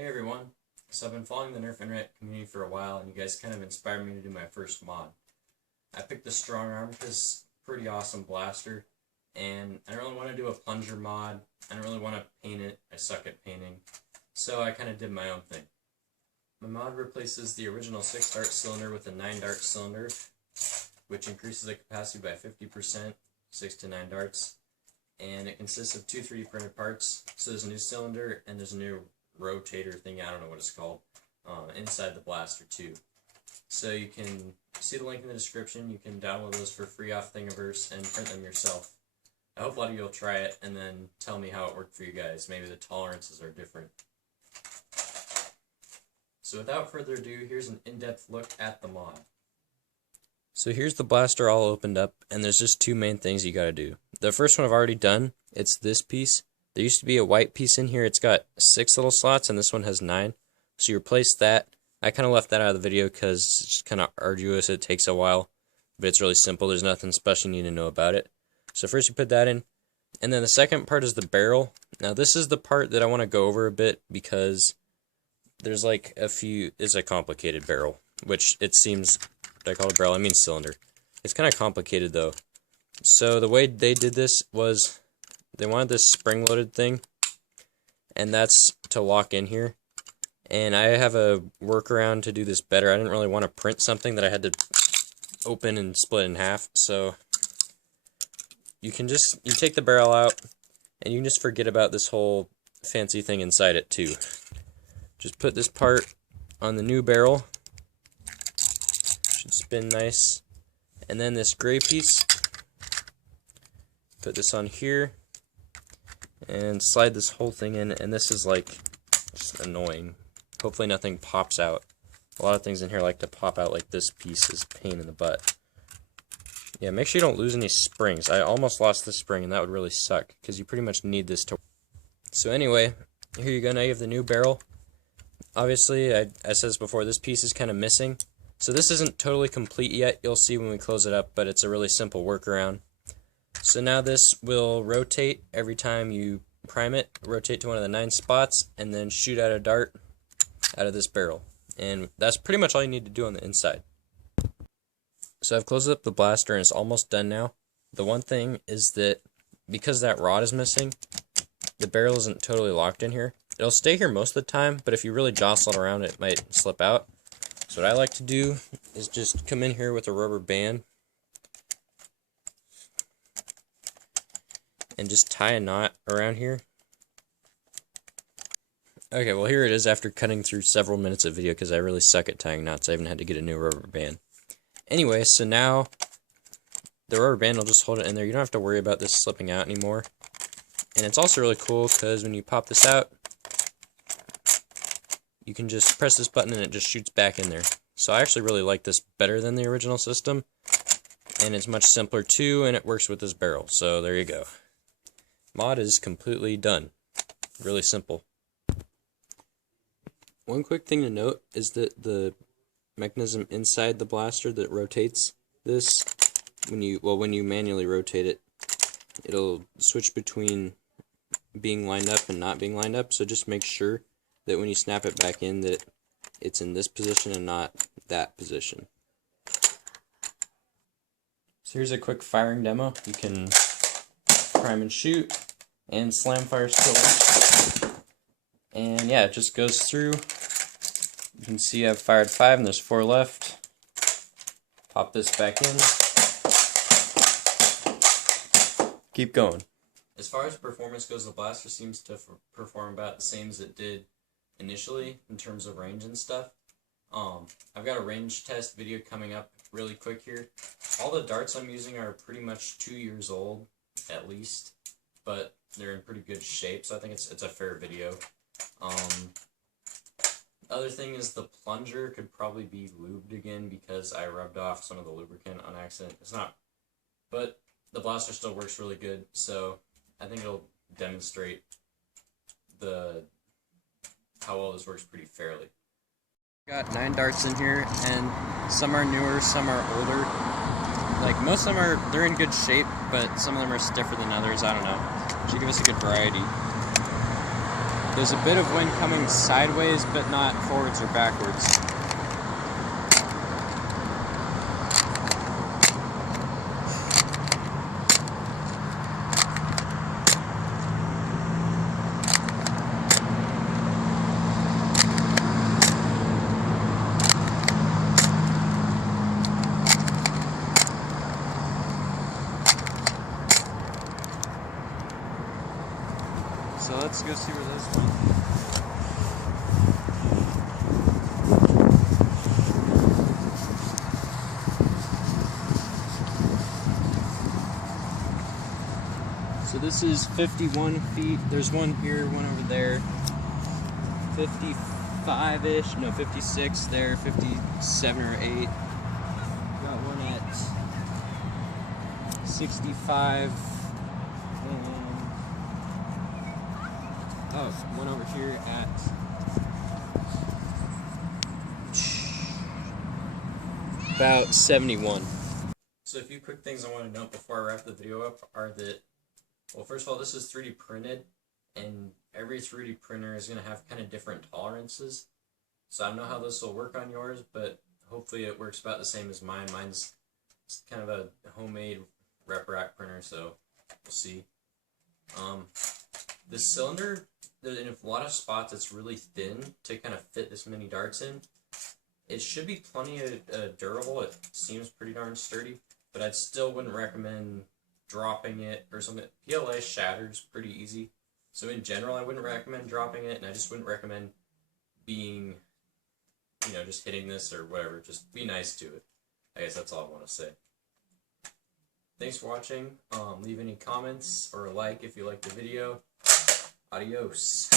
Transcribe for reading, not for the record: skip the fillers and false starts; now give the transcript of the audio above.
Hey everyone, so I've been following the Nerf internet community for a while and you guys kind of inspired me to do my first mod. I picked the Strongarm because it's a pretty awesome blaster and I don't really want to do a plunger mod. I don't really want to paint it. I suck at painting. So I kind of did my own thing. My mod replaces the original 6-dart cylinder with a 9-dart cylinder, which increases the capacity by 50%, 6 to 9 darts. And it consists of two 3D printed parts. So there's a new cylinder and there's a new rotator thing, I don't know what it's called, inside the blaster too. So you can see the link in the description. You can download those for free off Thingiverse and print them yourself. I hope a lot of you will try it and then tell me how it worked for you guys. Maybe the tolerances are different. So without further ado, here's an in-depth look at the mod. So here's the blaster all opened up, and there's just two main things you gotta do. The first one I've already done. It's this piece. There used to be a white piece in here. It's got 6 little slots, and this one has 9. So you replace that. I kind of left that out of the video because it's just kind of arduous. It takes a while, but it's really simple. There's nothing special you need to know about it. So first you put that in, and then the second part is the barrel. Now this is the part that I want to go over a bit because there's like it's a complicated barrel, which it seems. Did I call it a barrel? I mean cylinder. It's kind of complicated though. So the way they did this was they wanted this spring-loaded thing, and that's to lock in here. And I have a workaround to do this better. I didn't really want to print something that I had to open and split in half. So you take the barrel out, and you can just forget about this whole fancy thing inside it too. Just put this part on the new barrel. Should spin nice. And then this gray piece, put this on here and slide this whole thing in, and this is like just annoying. Hopefully nothing pops out. A lot of things in here like to pop out, like this piece is a pain in the butt. Yeah, make sure you don't lose any springs. I almost lost this spring and that would really suck because you pretty much need this to work. So anyway, here you go. Now you have the new barrel. Obviously, I said this before, this piece is kind of missing. So this isn't totally complete yet. You'll see when we close it up, but it's a really simple workaround. So now this will rotate every time you prime it, rotate to one of the 9 spots, and then shoot out a dart out of this barrel. And that's pretty much all you need to do on the inside. So I've closed up the blaster and it's almost done now. The one thing is that because that rod is missing, the barrel isn't totally locked in here. It'll stay here most of the time, but if you really jostle it around, it might slip out. So what I like to do is just come in here with a rubber band and just tie a knot around here. Okay, well here it is after cutting through several minutes of video because I really suck at tying knots. I even had to get a new rubber band. Anyway, so now the rubber band will just hold it in there. You don't have to worry about this slipping out anymore. And it's also really cool because when you pop this out, you can just press this button and it just shoots back in there. So I actually really like this better than the original system. And it's much simpler too, and it works with this barrel. So there you go. Mod is completely done. Really simple. One quick thing to note is that the mechanism inside the blaster that rotates this, when you manually rotate it, it'll switch between being lined up and not being lined up. So just make sure that when you snap it back in that it's in this position and not that position. So here's a quick firing demo. You can prime and shoot and slam fire still. And yeah, it just goes through. You can see I've fired 5 and there's 4 left. Pop this back in. Keep going. As far as performance goes, the blaster seems to perform about the same as it did initially in terms of range and stuff. I've got a range test video coming up really quick here. All the darts I'm using are pretty much 2 years old at least, but they're in pretty good shape, so I think it's a fair video. The other thing is the plunger could probably be lubed again because I rubbed off some of the lubricant on accident. It's not, but the blaster still works really good, so I think it'll demonstrate how well this works pretty fairly. Got 9 darts in here, and some are newer, some are older. Like, most of them they're in good shape, but some of them are stiffer than others, I don't know. Should give us a good variety. There's a bit of wind coming sideways, but not forwards or backwards. So let's go see where those went. So this is 51 feet. There's one here, one over there. 55-ish, no, 56 there, 57 or 8. Got one at 65. Oh, one over here at about 71. So a few quick things I want to note before I wrap the video up are that, well, first of all, this is 3D printed, and every 3D printer is going to have kind of different tolerances. So I don't know how this will work on yours, but hopefully it works about the same as mine. Mine's kind of a homemade rep rack printer, so we'll see. The cylinder, in a lot of spots it's really thin to kind of fit this many darts in. It should be plenty durable. It seems pretty darn sturdy, but I still wouldn't recommend dropping it or something. PLA shatters pretty easy, so in general I wouldn't recommend dropping it, and I just wouldn't recommend being, you know, just hitting this or whatever. Just be nice to it. I guess that's all I want to say. Thanks for watching. Leave any comments or a like if you liked the video. Adios.